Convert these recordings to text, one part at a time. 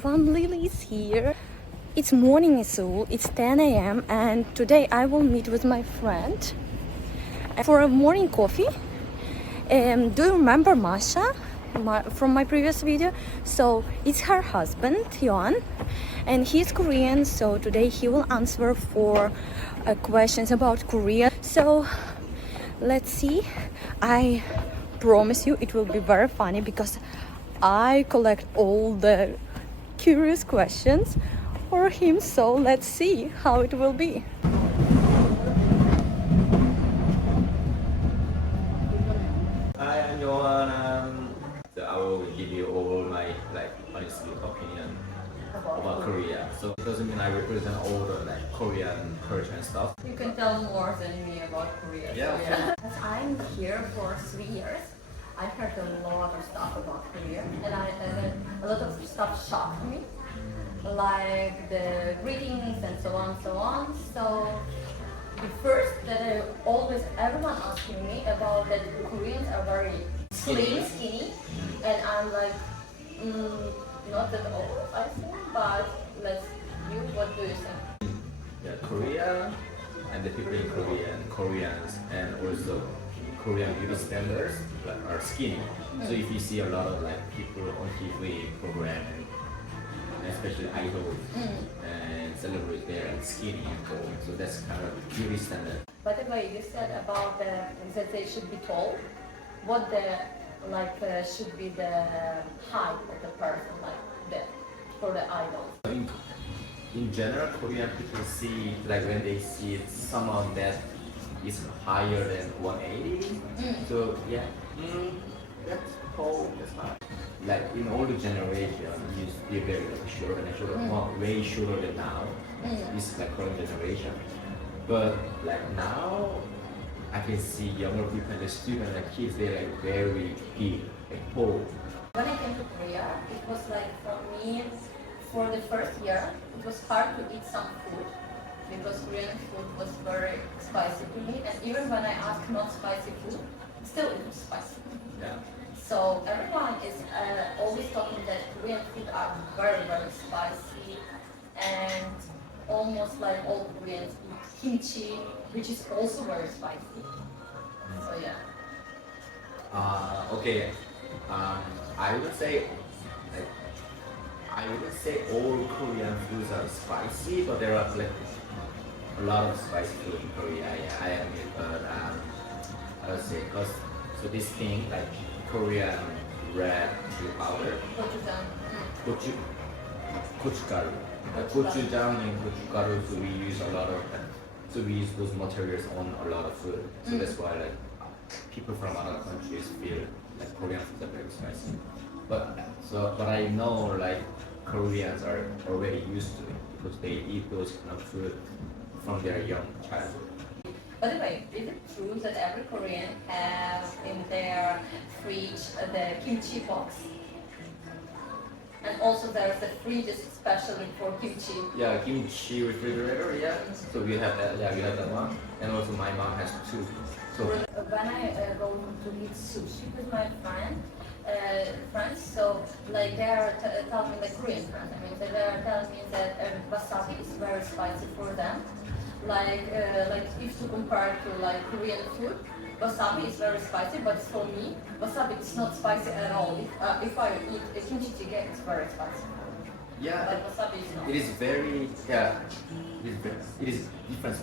everyone, Lily is here. It's morning in Seoul, it's 10 a.m. and today I will meet with my friend for a morning coffee. Do you remember Masha from my previous video? So it's her husband, Yohan, and he's Korean, so today he will answer for questions about Korea. So let's see. I promise you it will be very funny because I collect all the curious questions for him, so let's see how it will be. Hi, I'm Yohan. So I will give you all my honest opinion about Korea. So it doesn't mean I represent all the Korean culture and stuff. You can tell more than me about Korea. Yeah. So, yeah. As I'm here for 3 years, I heard a lot of stuff about Korea, and a lot of stuff shocked me, like the greetings and so on, so on. So the first that everyone asking me about that Koreans are very skinny, and I'm like, not at all, I think, but what do you think? Yeah, Korea and the people in Korea and Koreans and also Korean beauty standards are skinny. So if you see a lot of people on TV program and especially idols and celebrities, they're skinny and tall. So that's kind of beauty standard. By the way, you said about that they should be tall. What should be the height of the person for the idol? In general, Korean people see when they see someone that is higher than 180. So yeah, that's tall. That's high. Like in older generation, you're very short and way shorter than now. It's current generation. But now, I can see younger people, the students, the kids, they're very big, tall. When I came to Korea, it was for me, for the first year, it was hard to eat some food because Korean food was very spicy to me, and even when I asked not spicy food, still it was spicy. Yeah. So everyone is always talking that Korean food are very, very spicy, and almost all Koreans eat kimchi, which is also very spicy. So yeah. Okay. I wouldn't say all Korean foods are spicy, but there are a lot of spicy food in Korea. Yeah, I admit, but I would say so this thing Korean red chili powder, gochugaru, gochujang and gochugaru. So we use a lot of them. So we use those materials on a lot of food. So that's why people from other countries feel Korean food are very spicy. But I know Koreans are already used to it because they eat those kind of food from their young childhood. By the way, is it true that every Korean has in their fridge the kimchi box? And also there's the fridge especially for kimchi. Yeah, kimchi refrigerator. Yeah, so we have that. Yeah, we have that one, and also my mom has two. So when I go to eat sushi with my friends, so they are telling me Korean friends. I mean, they are telling me that wasabi is very spicy for them. If to compare to Korean food, wasabi is very spicy, but for me, wasabi is not spicy at all. If I eat a kimchi jjigae, it's very spicy. yeah, But wasabi is not. it is very it is different.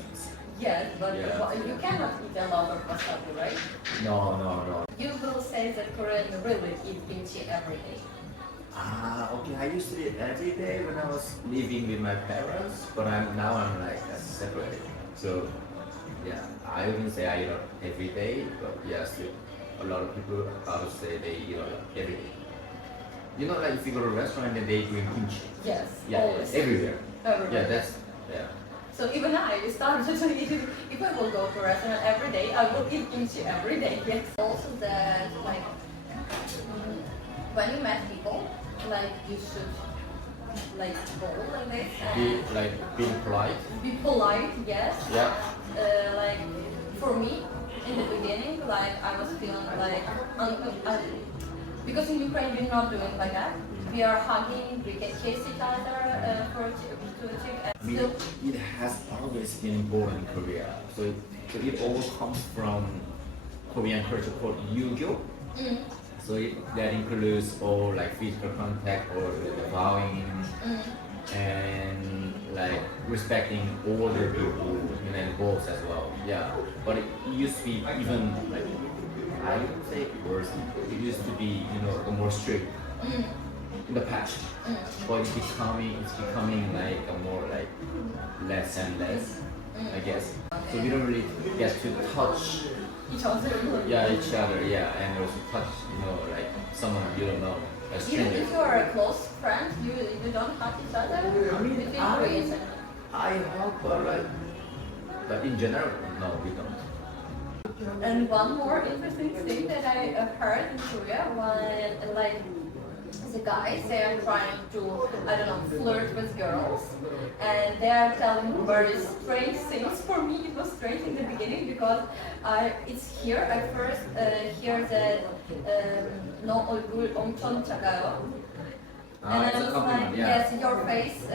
Yes, but Yeah. you cannot eat a lot of wasabi, right? No. You will say that Koreans really eat kimchi every day. Okay. I used to eat every day when I was living with my parents, but now I'm separated. So yeah, I wouldn't say I eat every day, but yeah, still a lot of people I would say they eat every day. You know, if you go to a restaurant and they bring kimchi. Yes, Yeah, always. everywhere. Everywhere. Yeah. So even I started to eat it. If I will go to a restaurant every day, I will eat kimchi every day. Yes. Also that when you met people, you should go like this and Being polite. be polite. Yes. Yeah. For me, in the beginning, I was feeling because in Ukraine we're not doing like that. We are hugging, we can kiss each I mean, it has always been born in Korea. So it all comes from Korean culture called Yugyo. That includes all like physical contact or the bowing and like respecting older people and both as well. Yeah, but it used to be even like I would say worse. It used to be more strict in the past, but it's becoming like a more like less and less, I guess. So we don't really get to touch each other. each other, and also touch like someone you don't know, a stranger. If you are a close friend, you don't hug each other. I mean, Between Koreans and I hope, but in general, no, we don't. And one more interesting thing that I heard in Korea when like the guys they are trying to flirt with girls and they are telling very strange things. For me it was strange in the beginning because it's here I first hear that no 얼굴 엄청 작아요. And I It's a was compliment, like, yeah. yes, your face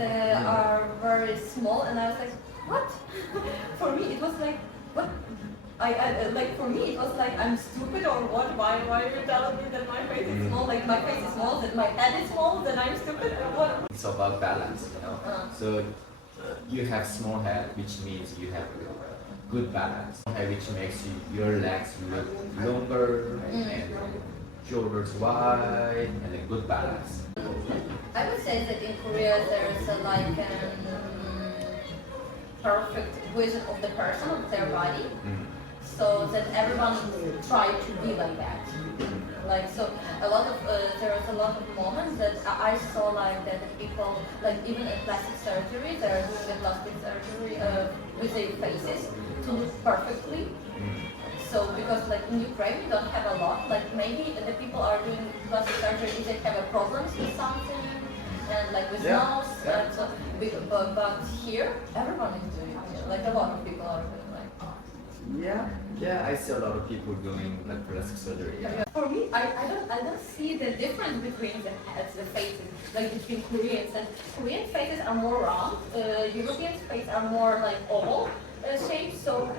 are very small, and I was like, what? For me, it was like, what? Like for me, it was like I'm stupid or what? Why are you telling me that my face is small? Like my face is small, that my head is small, that I'm stupid or what? It's about balance. So you have small head, which means you have good balance. Head, which makes your legs look longer and shoulders wide and a good balance. I would say that in Korea there is a perfect vision of the person, of their body, so that everyone try to be like that. Like so, there is a lot of moments that I saw like that people like even in plastic surgery they are doing the plastic surgery with their faces to look perfectly. So because like in Ukraine we don't have a lot, like maybe the people are doing plastic surgery if they have a problems with something and like with nose. And so, but here everyone is doing it. Like a lot of people are doing like. Yeah, I see a lot of people doing like plastic surgery. Yeah. For me, I don't see the difference between the heads, the faces, like between Koreans and Korean faces are more round. European faces are more like oval shape. So.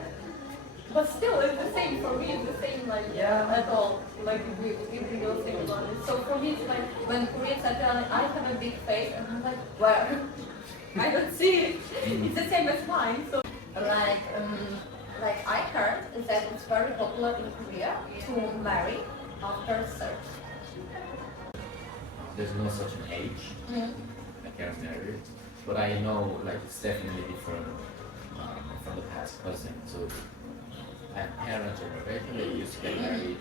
But still, it's the same. For me, it's the same, like, at all. Like, if we go think about it. So for me, it's like, when Koreans are telling, I have a big face, and I'm like, well, I don't see it. It's the same as mine. So, like I heard that it's very popular in Korea to marry after 30. There's no such an age I can't marry, but I know like it's definitely different from the past cousin. So my parents' generation, they used to get married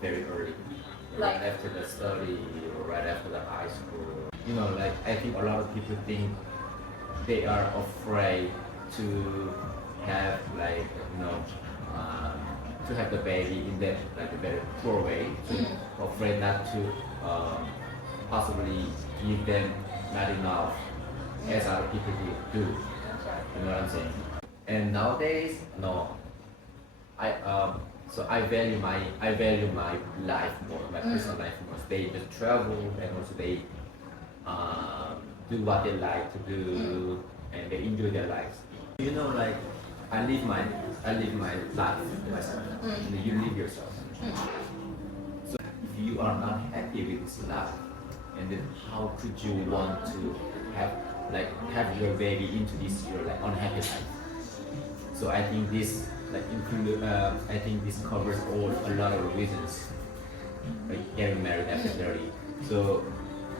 very early, right after the study or right after the high school. Like I think a lot of people think they are afraid to have to have the baby in that like a very poor way. So afraid not to possibly give them not enough as other people do. You know what I'm saying? And nowadays, no. I value my life more, my personal life more. They just travel and also they do what they like to do and they enjoy their lives. Like I live my life myself. And you live yourself. So if you are not happy with this life, and then how could you want to have your baby into this your unhappy life? So I think this I think this covers a lot of reasons like getting married after 30. So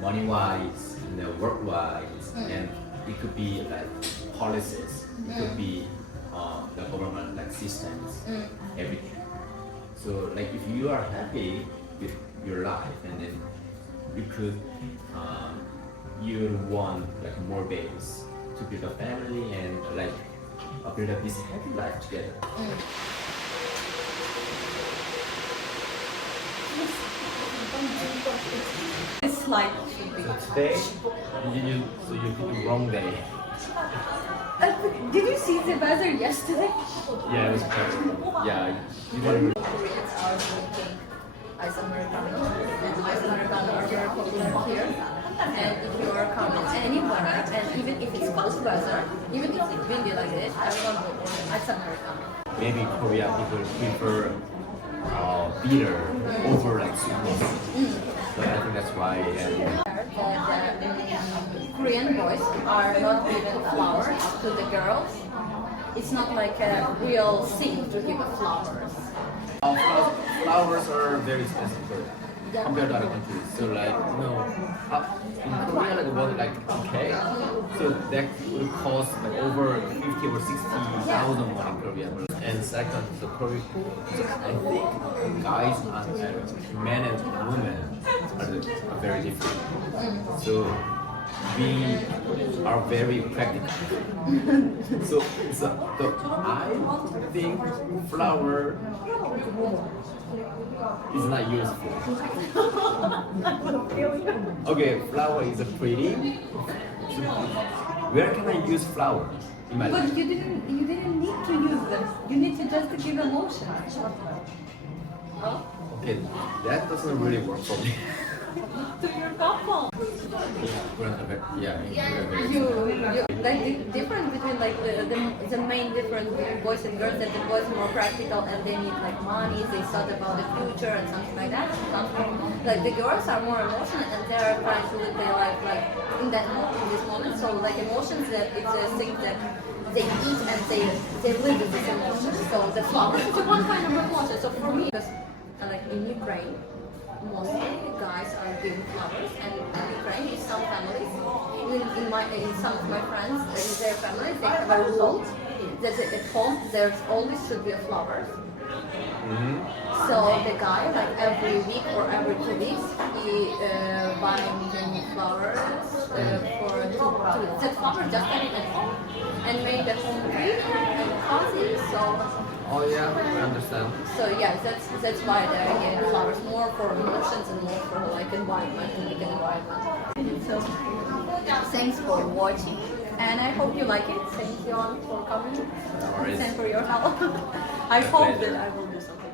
money wise, work wise, and it could be like policies, it could be the government systems, everything. So like if you are happy with your life, and then you could you want more babies to build a family and build up this happy life together. It's like So today, you picked the wrong day. did you see the weather yesterday? Yeah, it was perfect. Yeah, you didn't. Koreans are drinking ice Americano, and ice Americano are very popular here. And if you are coming anywhere, and even if it's cold weather, even if it's windy like this, I want to order ice Americano. Maybe Korean people prefer bitter over like sweetness. So I think that's why. Korean boys are not giving flowers to the girls. It's not like a real thing to give flowers. Flowers are very expensive compared to other countries. So like in Korea like one like okay, so that would cost like over 50 or 60,000 won in Korea. And second, so Korea, so I think guys and men and women are very different. So we are very practical. so I think flower is not useful. Okay, flower is pretty. So where can I use flower in my life? But you didn't need to use them. You need to just give emotion. Huh? Okay, that doesn't really work for me. To your couple. Yeah, You like the difference between like the main difference between boys and girls, that the boys are more practical and they need like money, they thought about the future and something like that. Like the girls are more emotional and they are trying to live their life like in this moment. So like emotions, that it's a thing that they eat and they live with this emotion. So the flowers is one kind of emotion. So for me, because like in Ukraine, mostly guys are giving flowers, and in Ukraine, in some families, in some of my friends, in their families, they have a rule that at home there always should be a flower. So the guy, like every week or every 2 weeks, he buying them flowers for 2 weeks. That flower just getting at home and made the home pretty and cozy. So. Oh yeah, I understand. So yeah, that's why they're getting flowers, more for emotions and more for like environment and like environment. So thanks for watching, and I hope you like it. Thanks Yohan for coming. No worries. And for your help. I hope that I will do something.